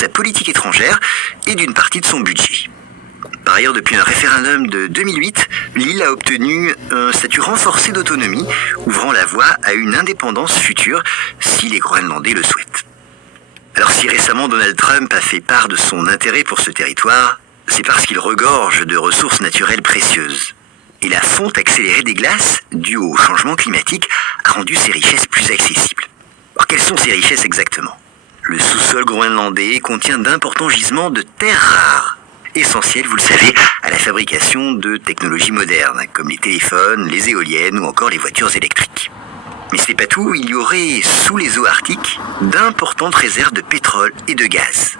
sa politique étrangère et d'une partie de son budget. Par ailleurs, depuis un référendum de 2008, l'île a obtenu un statut renforcé d'autonomie, ouvrant la voie à une indépendance future si les Groenlandais le souhaitent. Alors si récemment Donald Trump a fait part de son intérêt pour ce territoire, c'est parce qu'il regorge de ressources naturelles précieuses. Et la fonte accélérée des glaces, due au changement climatique, a rendu ces richesses plus accessibles. Alors quelles sont ces richesses exactement ? Le sous-sol groenlandais contient d'importants gisements de terres rares, essentiels, vous le savez, à la fabrication de technologies modernes, comme les téléphones, les éoliennes ou encore les voitures électriques. Mais ce n'est pas tout, il y aurait, sous les eaux arctiques, d'importantes réserves de pétrole et de gaz.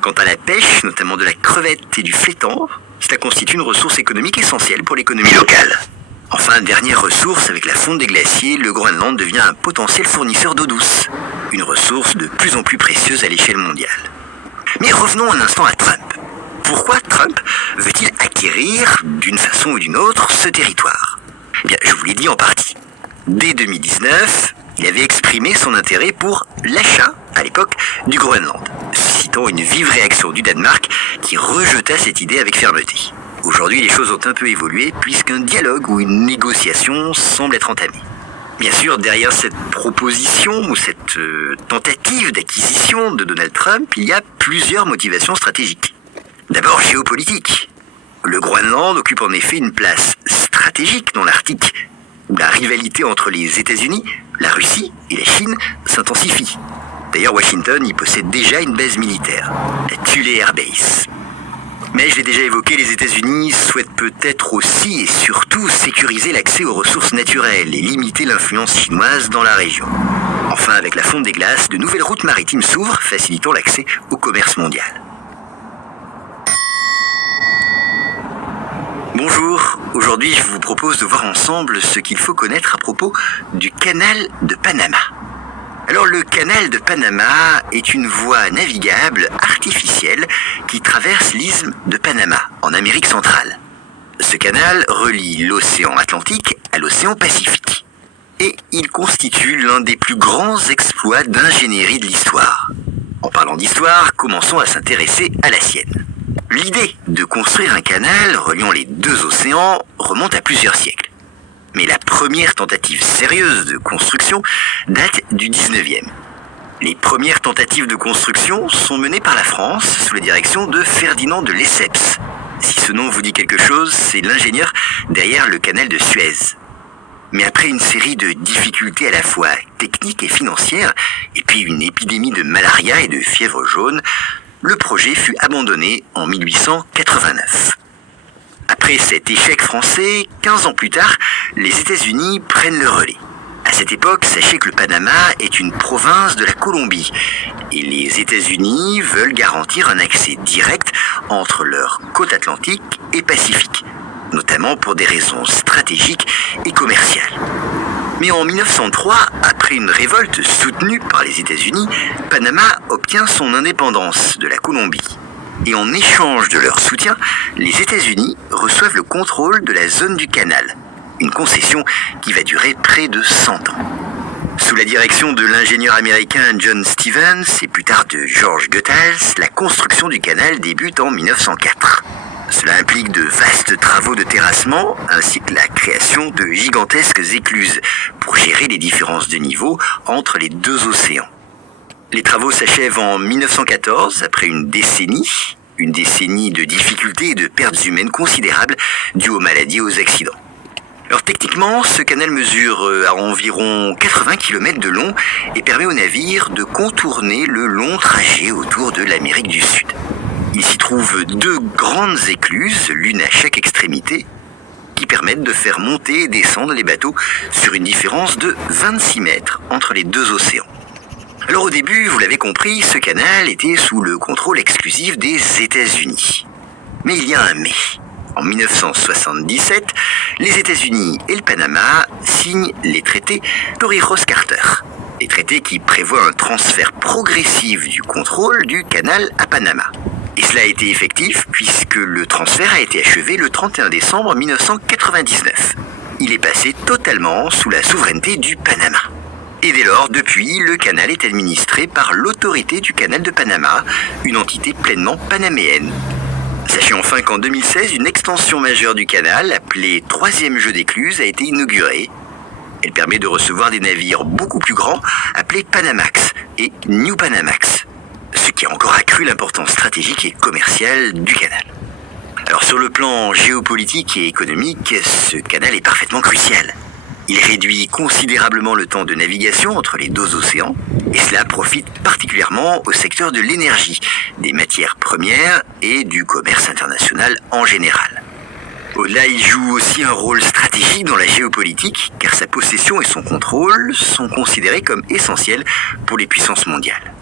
Quant à la pêche, notamment de la crevette et du flétan, cela constitue une ressource économique essentielle pour l'économie locale. Enfin, dernière ressource, avec la fonte des glaciers, le Groenland devient un potentiel fournisseur d'eau douce, une ressource de plus en plus précieuse à l'échelle mondiale. Mais revenons un instant à Trump. Pourquoi Trump veut-il acquérir, d'une façon ou d'une autre, ce territoire ? Eh bien, je vous l'ai dit en partie. Dès 2019, il avait exprimé son intérêt pour l'achat, à l'époque, du Groenland, suscitant une vive réaction du Danemark qui rejeta cette idée avec fermeté. Aujourd'hui, les choses ont un peu évolué puisqu'un dialogue ou une négociation semble être entamé. Bien sûr, derrière cette proposition ou cette tentative d'acquisition de Donald Trump, il y a plusieurs motivations stratégiques. D'abord géopolitique. Le Groenland occupe en effet une place stratégique dans l'Arctique, où la rivalité entre les États-Unis, la Russie et la Chine s'intensifie. D'ailleurs, Washington y possède déjà une base militaire, la Thule Air Base. Mais je l'ai déjà évoqué, les États-Unis souhaitent peut-être aussi et surtout sécuriser l'accès aux ressources naturelles et limiter l'influence chinoise dans la région. Enfin, avec la fonte des glaces, de nouvelles routes maritimes s'ouvrent, facilitant l'accès au commerce mondial. Bonjour, aujourd'hui je vous propose de voir ensemble ce qu'il faut connaître à propos du canal de Panama. Alors le canal de Panama est une voie navigable artificielle qui traverse l'isthme de Panama, en Amérique centrale. Ce canal relie l'océan Atlantique à l'océan Pacifique. Et il constitue l'un des plus grands exploits d'ingénierie de l'histoire. En parlant d'histoire, commençons à s'intéresser à la sienne. L'idée de construire un canal reliant les deux océans remonte à plusieurs siècles. Mais la première tentative sérieuse de construction date du 19e. Les premières tentatives de construction sont menées par la France sous la direction de Ferdinand de Lesseps. Si ce nom vous dit quelque chose, c'est l'ingénieur derrière le canal de Suez. Mais après une série de difficultés à la fois techniques et financières, et puis une épidémie de malaria et de fièvre jaune, le projet fut abandonné en 1889. Après cet échec français, 15 ans plus tard, les États-Unis prennent le relais. À cette époque, sachez que le Panama est une province de la Colombie et les États-Unis veulent garantir un accès direct entre leurs côtes atlantiques et pacifiques, notamment pour des raisons stratégiques et commerciales. Mais en 1903, après une révolte soutenue par les États-Unis, Panama obtient son indépendance de la Colombie. Et en échange de leur soutien, les États-Unis reçoivent le contrôle de la zone du canal, une concession qui va durer près de 100 ans. Sous la direction de l'ingénieur américain John Stevens et plus tard de George Goethals, la construction du canal débute en 1904. Cela implique de vastes travaux de terrassement ainsi que la création de gigantesques écluses pour gérer les différences de niveau entre les deux océans. Les travaux s'achèvent en 1914 après une décennie de difficultés et de pertes humaines considérables dues aux maladies et aux accidents. Alors techniquement, ce canal mesure à environ 80 km de long et permet aux navires de contourner le long trajet autour de l'Amérique du Sud. Il s'y trouve 2 grandes écluses, l'une à chaque extrémité, qui permettent de faire monter et descendre les bateaux sur une différence de 26 mètres entre les deux océans. Alors au début, vous l'avez compris, ce canal était sous le contrôle exclusif des États-Unis. Mais il y a un mais. En 1977, les États-Unis et le Panama signent les traités Torrijos-Carter. Les traités qui prévoient un transfert progressif du contrôle du canal à Panama. Et cela a été effectif puisque le transfert a été achevé le 31 décembre 1999. Il est passé totalement sous la souveraineté du Panama. Et dès lors, depuis, le canal est administré par l'Autorité du Canal de Panama, une entité pleinement panaméenne. Sachez enfin qu'en 2016, une extension majeure du canal, appelée Troisième Jeu d'Écluse, a été inaugurée. Elle permet de recevoir des navires beaucoup plus grands, appelés Panamax et New Panamax, ce qui a encore accru l'importance stratégique et commerciale du canal. Alors sur le plan géopolitique et économique, ce canal est parfaitement crucial. Il réduit considérablement le temps de navigation entre les deux océans, et cela profite particulièrement au secteur de l'énergie, des matières premières et du commerce international en général. Au-delà, il joue aussi un rôle stratégique dans la géopolitique, car sa possession et son contrôle sont considérés comme essentiels pour les puissances mondiales.